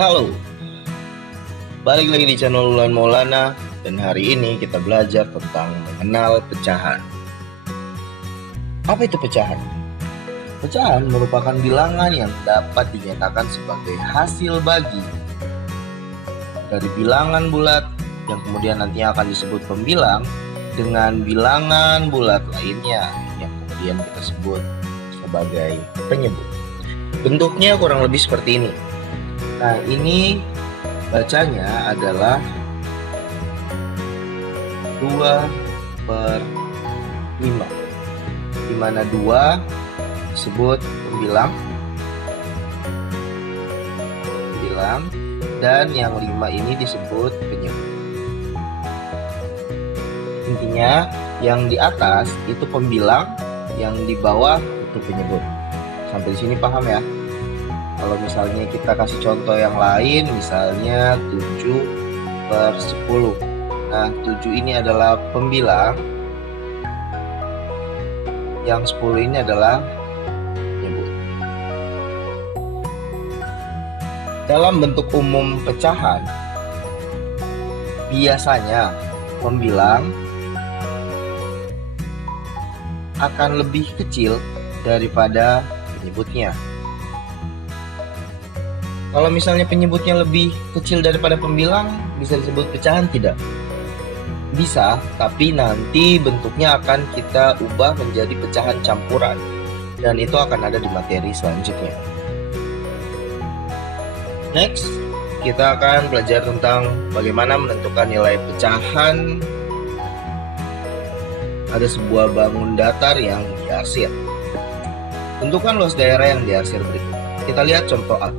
Halo, balik lagi di channel Ulan Maulana, dan hari ini kita belajar tentang mengenal pecahan. Apa itu pecahan? Pecahan merupakan bilangan yang dapat dinyatakan sebagai hasil bagi dari bilangan bulat yang kemudian nantinya akan disebut pembilang dengan bilangan bulat lainnya yang kemudian kita sebut sebagai penyebut. Bentuknya kurang lebih seperti ini. Nah, ini bacanya adalah 2/5, di mana 2 disebut pembilang, dan yang 5 ini disebut penyebut. Intinya, yang di atas itu pembilang, yang di bawah itu penyebut. Sampai di sini paham ya? Kalau misalnya kita kasih contoh yang lain, misalnya 7/10. Nah, 7 ini adalah pembilang, yang 10 ini adalah penyebut. Dalam bentuk umum pecahan, biasanya pembilang akan lebih kecil daripada penyebutnya. Kalau misalnya penyebutnya lebih kecil daripada pembilang, bisa disebut pecahan tidak? Bisa, tapi nanti bentuknya akan kita ubah menjadi pecahan campuran, dan itu akan ada di materi selanjutnya. Next, kita akan belajar tentang bagaimana menentukan nilai pecahan pada sebuah bangun datar yang diarsir. Tentukan luas daerah yang diarsir berikut. Kita lihat contoh A.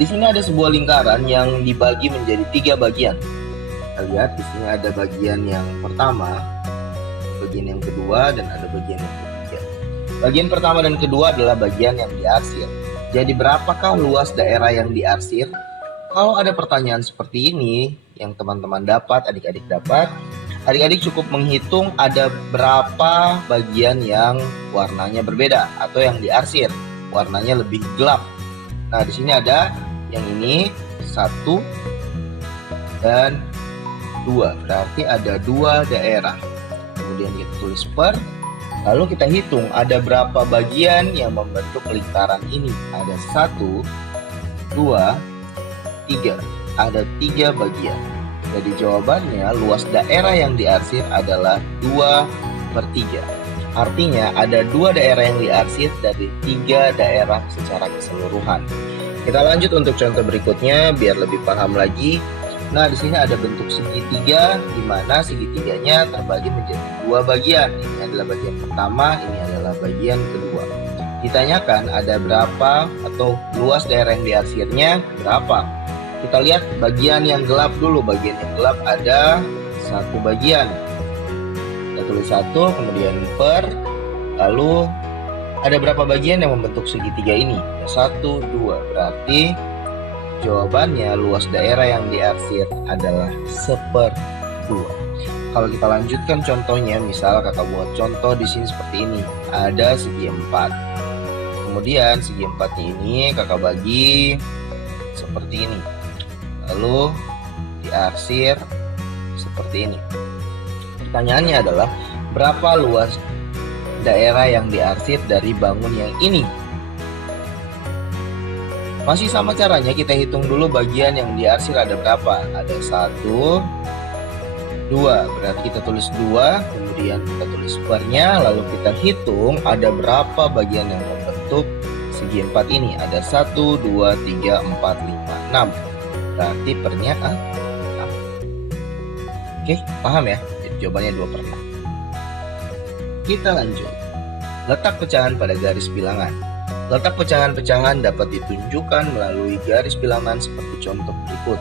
Di sini ada sebuah lingkaran yang dibagi menjadi 3 bagian. Kita lihat di sini ada bagian yang pertama, bagian yang kedua, dan ada bagian yang ketiga. Bagian pertama dan kedua adalah bagian yang diarsir. Jadi berapakah luas daerah yang diarsir? Kalau ada pertanyaan seperti ini yang teman-teman dapat, adik-adik dapat, adik-adik cukup menghitung ada berapa bagian yang warnanya berbeda atau yang diarsir, warnanya lebih gelap. Nah, di sini ada yang ini 1 dan 2, berarti ada 2 daerah. Kemudian kita tulis per, lalu kita hitung ada berapa bagian yang membentuk lingkaran ini. Ada 1, 2, 3, ada 3 bagian. Jadi jawabannya luas daerah yang diarsir adalah 2/3. Artinya ada 2 daerah yang diarsir dari 3 daerah secara keseluruhan. Kita lanjut untuk contoh berikutnya biar lebih paham lagi. Nah, di sini ada bentuk segitiga, di mana segitiganya terbagi menjadi 2 bagian. Ini adalah bagian pertama, ini adalah bagian kedua. Ditanyakan ada berapa atau luas daerah yang diarsirnya berapa. Kita lihat bagian yang gelap dulu. Bagian yang gelap ada 1 bagian. Kita tulis 1, kemudian per, lalu ada berapa bagian yang membentuk segitiga ini? 1, 2, berarti jawabannya luas daerah yang diarsir adalah 1/2. Kalau kita lanjutkan contohnya, misal kakak buat contoh di sini seperti ini. Ada segi 4. Kemudian segi 4 ini kakak bagi seperti ini. Lalu diarsir seperti ini. Pertanyaannya adalah berapa luas daerah yang diarsir dari bangun yang ini? Masih sama caranya, kita hitung dulu bagian yang diarsir ada berapa. Ada 1, 2, berarti kita tulis 2, kemudian kita tulis pernya, lalu kita hitung ada berapa bagian yang membentuk segi 4 ini. Ada 1, 2, 3, 4, 5, 6, berarti pernya 6. Oke, paham ya? Jadi jawabannya 2/6. Kita lanjut. Letak pecahan pada garis bilangan. Letak pecahan-pecahan dapat ditunjukkan melalui garis bilangan seperti contoh berikut.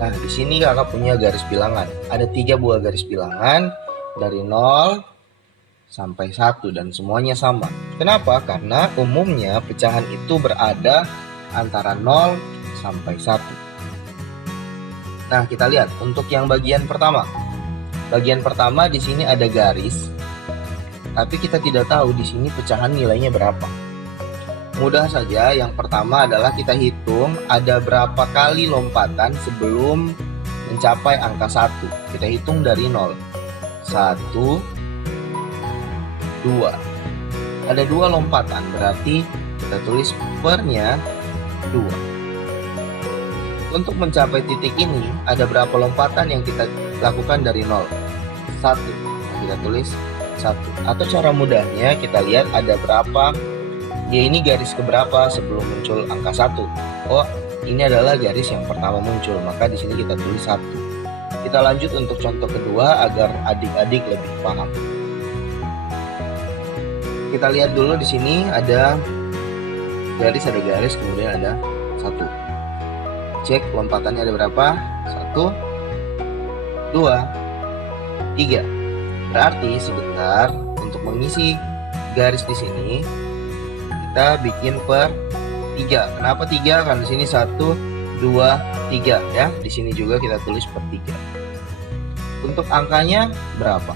Nah, di sini kakak punya garis bilangan. Ada 3 buah garis bilangan dari 0 sampai 1 dan semuanya sama. Kenapa? Karena umumnya pecahan itu berada antara 0 sampai 1. Nah, kita lihat untuk yang bagian pertama. Bagian pertama di sini ada garis, tapi kita tidak tahu di sini pecahan nilainya berapa. Mudah saja, yang pertama adalah kita hitung ada berapa kali lompatan sebelum mencapai angka 1. Kita hitung dari 0. 1, 2. Ada 2 lompatan, berarti kita tulis pernya 2. Untuk mencapai titik ini, ada berapa lompatan yang kita lakukan dari 0? 1. Nah, kita tulis 1. Atau cara mudahnya kita lihat ada berapa, ya ini garis keberapa sebelum muncul angka 1. Oh, ini adalah garis yang pertama muncul, maka di sini kita tulis 1. Kita lanjut untuk contoh kedua agar adik-adik lebih paham. Kita lihat dulu di sini ada garis, kemudian ada 1. Cek lompatannya ada berapa? 1, 2, 3. Berarti sebentar untuk mengisi garis di sini kita bikin per 3. Kenapa 3? Karena di sini 1, 2, 3 ya. Di sini juga kita tulis per 3. Untuk angkanya berapa?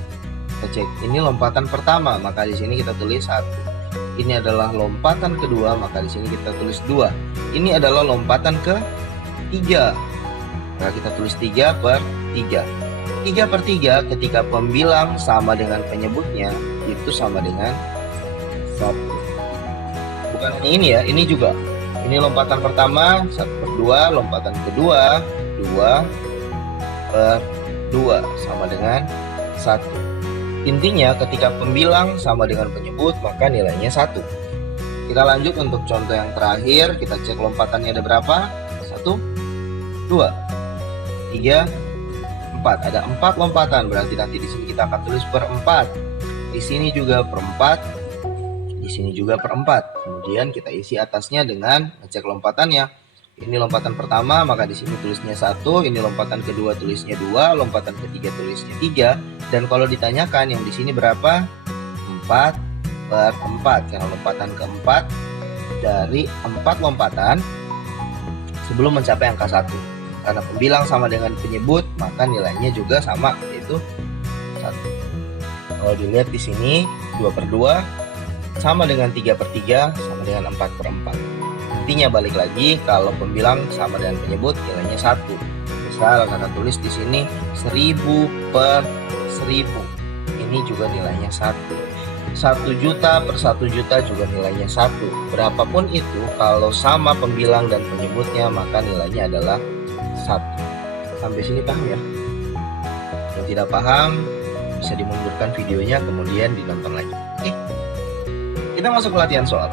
Kita cek. Ini lompatan pertama, maka di sini kita tulis 1. Ini adalah lompatan kedua, maka di sini kita tulis 2. Ini adalah lompatan ke-3. Maka kita tulis 3 per 3. 3 per 3 ketika pembilang sama dengan penyebutnya itu sama dengan 1. Bukan hanya ini ya, ini juga. Ini lompatan pertama 1 per 2, lompatan kedua 2 per 2 sama dengan 1. Intinya ketika pembilang sama dengan penyebut maka nilainya 1. Kita lanjut untuk contoh yang terakhir. Kita cek lompatannya ada berapa? 1, 2, 3, 4. Ada 4 lompatan, berarti nanti di sini kita akan tulis per 4. Di sini juga per 4. Di sini juga per 4. Kemudian kita isi atasnya dengan ngecek lompatannya. Ini lompatan pertama, maka di sini tulisnya 1. Ini lompatan kedua tulisnya 2. Lompatan ketiga tulisnya 3. Dan kalau ditanyakan yang di sini berapa? 4 per 4. Karena lompatan keempat dari 4 lompatan sebelum mencapai angka 1. Karena pembilang sama dengan penyebut, maka nilainya juga sama, yaitu 1. Kalau dilihat di sini 2 per 2 sama dengan 3 per 3 sama dengan 4 per 4. Intinya balik lagi, kalau pembilang sama dengan penyebut nilainya 1. Misal kakak tulis di sini 1000 per 1000. Ini juga nilainya 1. 1 juta per 1 juta juga nilainya 1. Berapapun itu, kalau sama pembilang dan penyebutnya maka nilainya adalah 1. Sampai sini paham ya? Yang tidak paham bisa dimundurkan videonya kemudian ditonton lagi. Oke. Kita masuk ke latihan soal.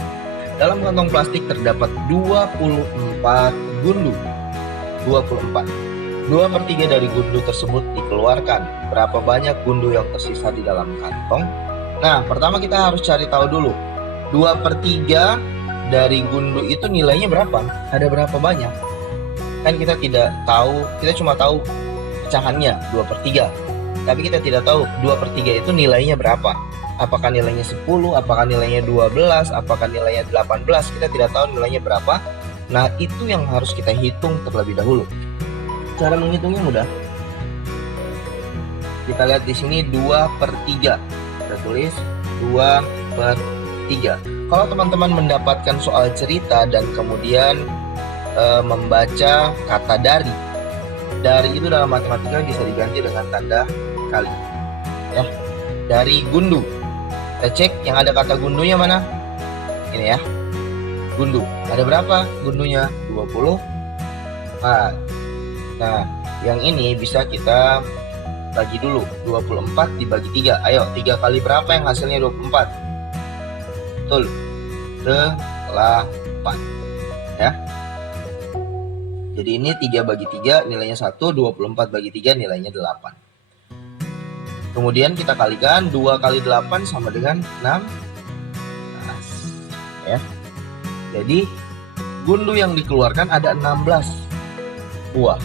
Dalam kantong plastik terdapat 24 gundu. 24. 2 per 3 dari gundu tersebut dikeluarkan. Berapa banyak gundu yang tersisa di dalam kantong? Nah, pertama kita harus cari tahu dulu. 2 per 3 dari gundu itu nilainya berapa? Ada berapa banyak? Kan kita tidak tahu, kita cuma tahu pecahannya 2 per 3. Tapi kita tidak tahu 2 per 3 itu nilainya berapa. Apakah nilainya 10, apakah nilainya 12, apakah nilainya 18, kita tidak tahu nilainya berapa. Nah, itu yang harus kita hitung terlebih dahulu. Cara menghitungnya mudah. Kita lihat di sini 2 per 3. Kita tulis 2 per 3. Kalau teman-teman mendapatkan soal cerita dan kemudian membaca kata dari itu dalam matematika bisa diganti dengan tanda kali. Ya, dari gundu. Kita cek yang ada kata gundunya mana? Ini ya. Gundu. Ada berapa gundunya? 24. Nah, yang ini bisa kita bagi dulu. 24 dibagi 3. Ayo, 3 kali berapa yang hasilnya 24? Betul. 8. Ya. Jadi ini 3 bagi 3 nilainya 1, 24 bagi 3 nilainya 8. Kemudian kita kalikan 2 kali 8 sama dengan 16. Ya. Jadi gundu yang dikeluarkan ada 16 buah.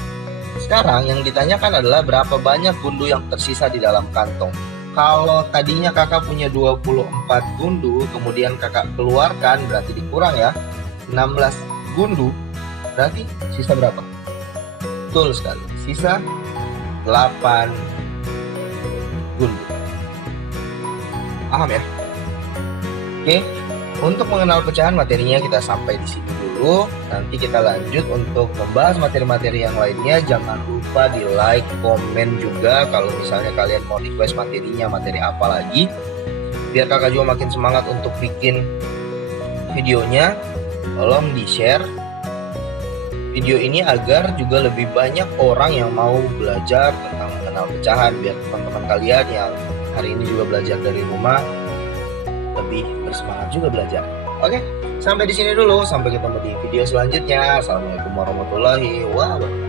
Sekarang yang ditanyakan adalah berapa banyak gundu yang tersisa di dalam kantong. Kalau tadinya kakak punya 24 gundu, kemudian kakak keluarkan, berarti dikurang ya 16 gundu, berarti sisa berapa? Betul sekali, sisa 8 gundu. Paham ya? Oke, Untuk mengenal pecahan, materinya kita sampai di sini dulu. Nanti kita lanjut untuk membahas materi-materi yang lainnya. Jangan lupa di like, komen juga kalau misalnya kalian mau request materinya, materi apa lagi, biar kakak juga makin semangat untuk bikin videonya. Tolong di share video ini agar juga lebih banyak orang yang mau belajar tentang mengenal pecahan, biar teman-teman kalian yang hari ini juga belajar dari rumah lebih bersemangat juga belajar. Oke, sampai di sini dulu. Sampai ketemu di video selanjutnya. Assalamualaikum warahmatullahi wabarakatuh.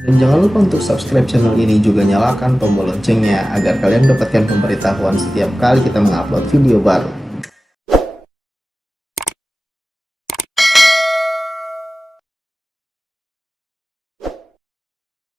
Dan jangan lupa untuk subscribe channel ini, juga nyalakan tombol loncengnya agar kalian mendapatkan pemberitahuan setiap kali kita mengupload video baru.